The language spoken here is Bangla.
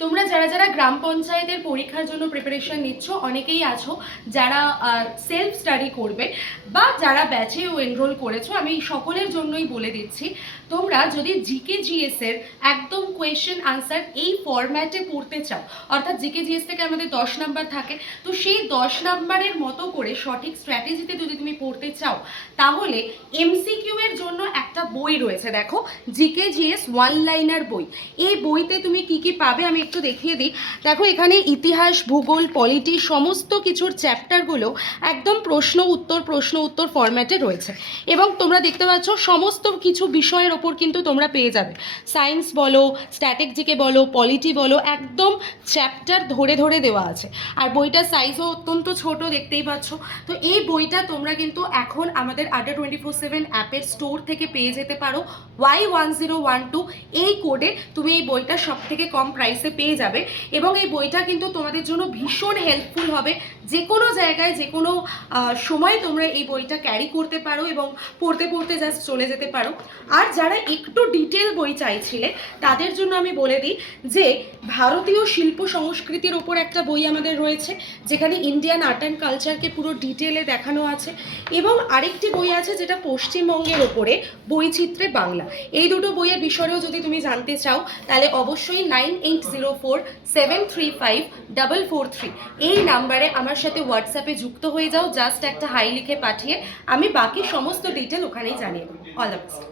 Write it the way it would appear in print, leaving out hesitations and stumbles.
তোমরা যারা যারা গ্রাম পঞ্চায়েতের পরীক্ষার জন্য প্রিপারেশন নিচ্ছ, অনেকেই আছো যারা সেলফ স্টাডি করবে বা যারা ব্যাচেও এনরোল করেছো, আমি সকলের জন্যই বলে দিচ্ছি, তোমরা যদি জিকে জিএস এর একদম কোয়েশ্চেন আনসার এই ফরম্যাটে পড়তে চাও, অর্থাৎ জিকে জিএস থেকে আমাদের 10 নাম্বার থাকে, তো সেই 10 নাম্বারের মতো করে সঠিক স্ট্র্যাটেজিতে যদি তুমি পড়তে চাও, তাহলে এমসিকিউ এর জন্য একটা বই রয়েছে, দেখো জিকে জিএস ওয়ান লাইনার বই। এই বইতে তুমি কি কি পাবে আমি একটু দেখিয়ে দিই। দেখো এখানে ইতিহাস, ভূগোল, পলিটি সমস্ত কিছুর চ্যাপ্টারগুলো একদম প্রশ্ন উত্তর ফরম্যাটে রয়েছে, এবং তোমরা দেখতে পাচ্ছ সমস্ত কিছু বিষয়ের ওপর কিন্তু তোমরা পেয়ে যাবে। সায়েন্স বলো, স্ট্যাটিক জিকে বলো, পলিটি বলো, একদম চ্যাপ্টার ধরে ধরে দেওয়া আছে। আর বইটার সাইজও অত্যন্ত ছোট, দেখতেই পাচ্ছ। তো এই বইটা তোমরা কিন্তু এখন আমাদের আড্ডা 24/7 অ্যাপের স্টোর থেকে পেয়ে যেতে পারো। Y1012 এই কোডে তুমি এই বইটা সব থেকে কম প্রাইসে পেয়ে যাবে, এবং এই বইটা কিন্তু তোমাদের জন্য ভীষণ হেল্পফুল হবে। যে কোনো জায়গায় যে কোনো সময় তোমরা এই বইটা ক্যারি করতে পারো এবং পড়তে পড়তে জাস্ট চলে যেতে পারো। আর যারা একটু ডিটেল বই চাইছিলে তাদের জন্য আমি বলে দিই যে ভারতীয় শিল্প সংস্কৃতির ওপর একটা বই আমাদের রয়েছে, যেখানে ইন্ডিয়ান আর্ট অ্যান্ড কালচারকে পুরো ডিটেলে দেখানো আছে, এবং আরেকটি বই আছে যেটা পশ্চিমবঙ্গের ওপরে, বৈচিত্র্যে বাংলা। এই দুটো বইয়ের বিষয়েও যদি তুমি জানতে চাও তাহলে অবশ্যই 9804735443 এই নাম্বারে আমার সাথে হোয়াটসঅ্যাপে যুক্ত হয়ে যাও। জাস্ট একটা হাই লিখে পাঠিয়ে আমি বাকি সমস্ত ডিটেল ওখানেই জানিয়ে দেবো। All the best.